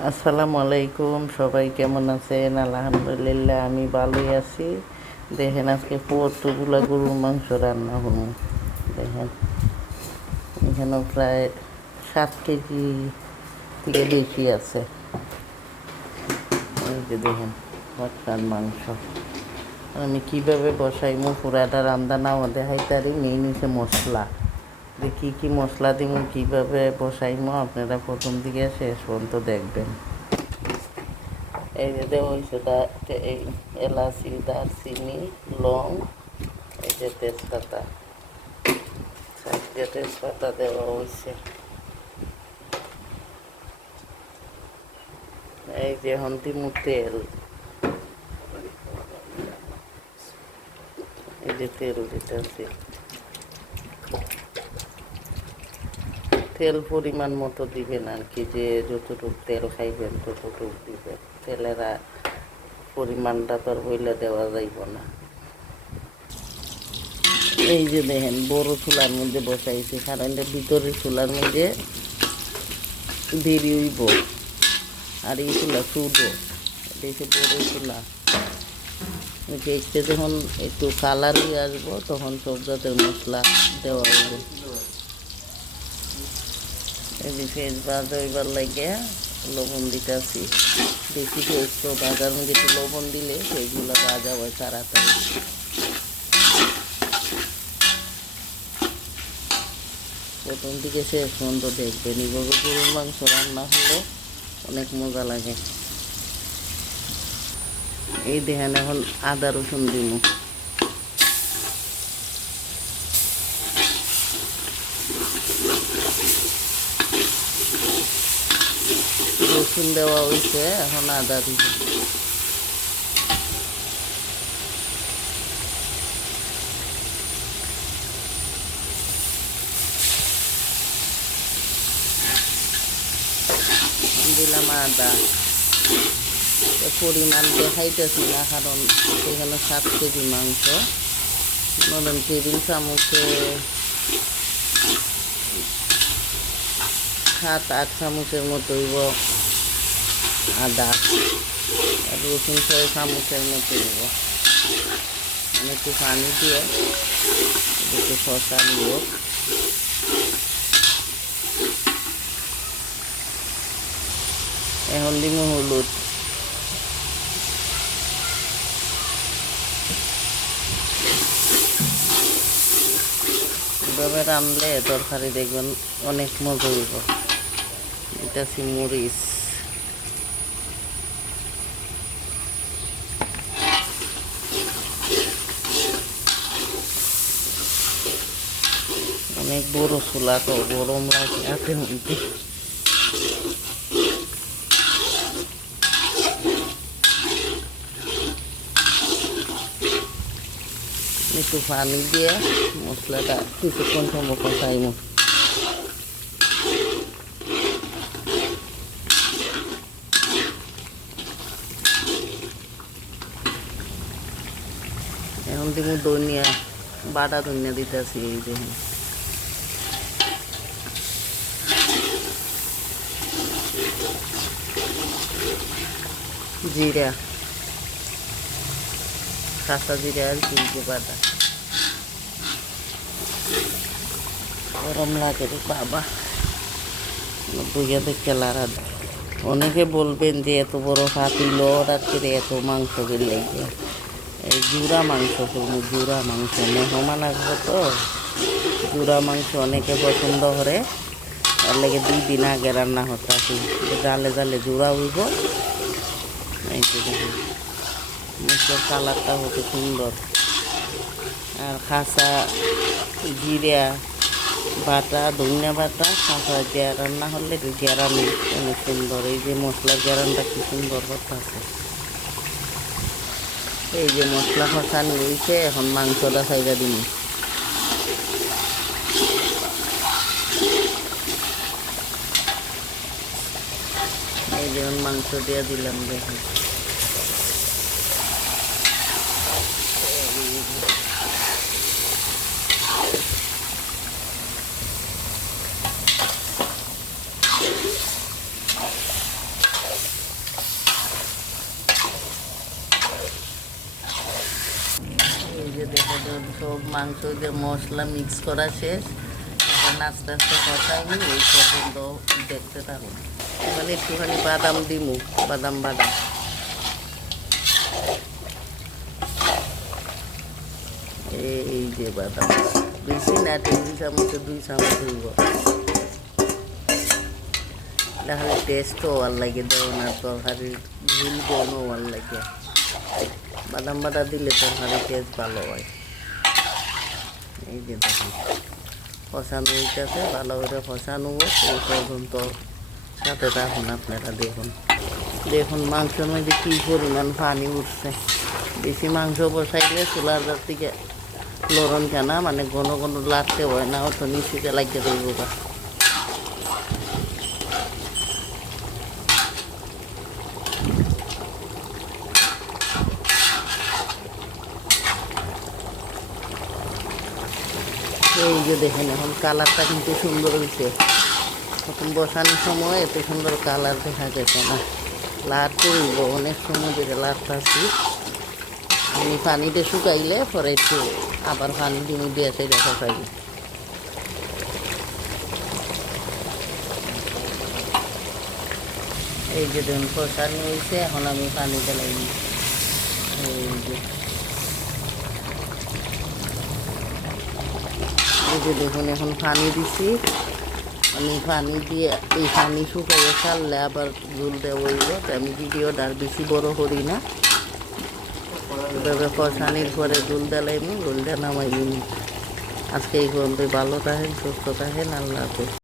আসসালামু আলাইকুম, সবাই কেমন আছেন? আলহামদুলিল্লাহ আমি ভালোই আছি। দেখেন আজকে কতগুলা গরুর মাংস রান্না করবো। দেখেন এখানেও প্রায় 7 কেজি থেকে বেশি আছে। এই যে দেখেন ভটকার মাংস। আমি কীভাবে বসাইমু পুরাটা রান্না নাও দেখাইতারি। মেইন হচ্ছে মশলা, যে কী কী মশলা দিব, কীভাবে বসাইমু আপনারা প্রথম থেকে শেষ পর্যন্ত দেখবেন। এই যে দেওয়া হয়েছে এই এলাচি, দারচিনি, লং, এই যে তেজপাতা, 4টে তেজপাতা দেওয়া হয়েছে। এই যে হন্তিমু তেল, এই যে তেল দিতেছি। তেল পরিমাণ মতো দিবেন আর কি, যে যতটুকু তেল খাইবেন ততটুকু দিবেন। তেলের পরিমাণটা তো আর বইলে দেওয়া যাইব না। এই যে দেখেন বড় চুলার মধ্যে বসাইছি, কারণ এটা ভিতরের চুলার মধ্যে দেরি হইব। আর এই চুলা চুডো, এটা হচ্ছে বড় চুলা। দেখতে যখন একটু কালার হয়ে আসবো তখন সব জাতের মশলা দেওয়া হইব। এই যে ফেস ভাজা হইবার লাগে লবণ দিতেছি। বেশি ফেস তো ভাজার মধ্যে একটু লবণ দিলে সেইগুলো ভাজা হয় তাড়াতাড়ি। প্রথম থেকে শেষ পর্যন্ত দেখবেন। এইভাবে গরুর মাংস রান্না হলে অনেক মজা লাগে। এই দেখেন এখন আদা রসুন দিব। রসুন দেওয়া হয়েছে, এখন আদা দিব। দিলাম আদা। পরিমাণ দেখাইতেছি না, কারণ এখানে 7 কেজি মাংস। ধরেন টেবিল চামচে 7-8 চামচের মতো হইব আদা, আর রসুন 6 চামচের মতো হইব। একটু পানি দিয়ে একটু শসা নিব। এখন দিব হলুদ। এভাবে রাঁধলে তরকারি দেখবেন অনেক মজা হইব। এটা মরিচ, অনেক বড় চুলা তো গরম লাগে হাতের মধ্যে। একটু পানি দিয়ে মশলাটা কিছুক্ষণ সময় কষাইমু। এখন দিব ধনিয়া, বাটা ধনিয়া দিতেছি। এই যে জিরা, কাঁচা জিরা আর কি, যে বাটা। গরম লাগে রে বাবা, বুঝে দেখে লারা। অনেকে বলবেন যে এত বড় পাতিল অর্ডার করে এত মাংস বের লাগে। এই জুড়া মাংস করবো, জুড়া মাংস। মেহমান আসবো তো, জুড়া মাংস অনেকে পছন্দ করে। এর লাগে 2 দিন আগে রান্না হতাছি, জালে জালে জুড়া হইব। এই যে দেখুন মাংসের কালারটা হতে সুন্দর। আর খাসা জিরা বাটা, ধনিয়া বাটা, কাঁচা জিরা রান্না হলে গ্যারানি অনেক সুন্দর। এই যে মশলার গ্যারানটা কি সুন্দর হচ্ছে। এই যে মশলা কষানি হয়েছে, এখন মাংসটা সাইডা দিন। এই যেমন মাংস দিয়ে দিলাম, দেখুন। মাংস দিয়ে মশলা মিক্স করা শেষ। এখন আস্তে আস্তে কষাইনি, ওই পর্যন্ত দেখতে থাকুন। এখানে একটুখানি বাদাম দিমু, বাদাম এই যে বাদাম, বেশি না, 2 চামচে 2 চামচ হইব। তাহলে টেস্টও ভাল লাগে, দেওয়ার তরকারির ঝুল বনও ভাল লাগে। বাদাম দিলে তরকারি টেস্ট ভালো হয়। এই যে দেখুন কষানো হইতেছে, ভালো করে কষানো হোক, এই পর্যন্ত সাথে থাকুন আপনারা। দেখুন মাংসের মধ্যে কী পরিমাণ পানি উঠছে। বেশি মাংস বসাইলে চুলার থেকে লরণ কেনা, মানে ঘন ঘন লাগতে হয় না, অত নিচুতে লাগিয়ে দেবো। এই যে দেখেন এখন কালারটা কিন্তু সুন্দর হয়েছে। প্রথম বসানোর সময় এত সুন্দর কালার দেখা যেত না। লাড়তে হইব, অনেক সময় ধরে লাড়তাছি। আমি পানিতে শুকাইলে পরে একটু আবার পানি দিয়ে সেটা শুকাইব। এই যে দেখুন কষানো হয়েছে, এখন আমি পানি দিলাম। এই যে দেখুন এখন পানি দিছি। আমি পানি দিয়ে এই পানি শুকাইয়ে ছাড়লে আবার ঝুল দেওয়া হইব। আমি ভিডিওটা আর বেশি বড় করি না, এভাবে কষানির পরে ঝুল দিলাম, ঝুলটা নামাই। আজকে এই পর্যন্ত ভালো থাকেন, সুস্থ থাকেন, আল্লাহ হাফেজ।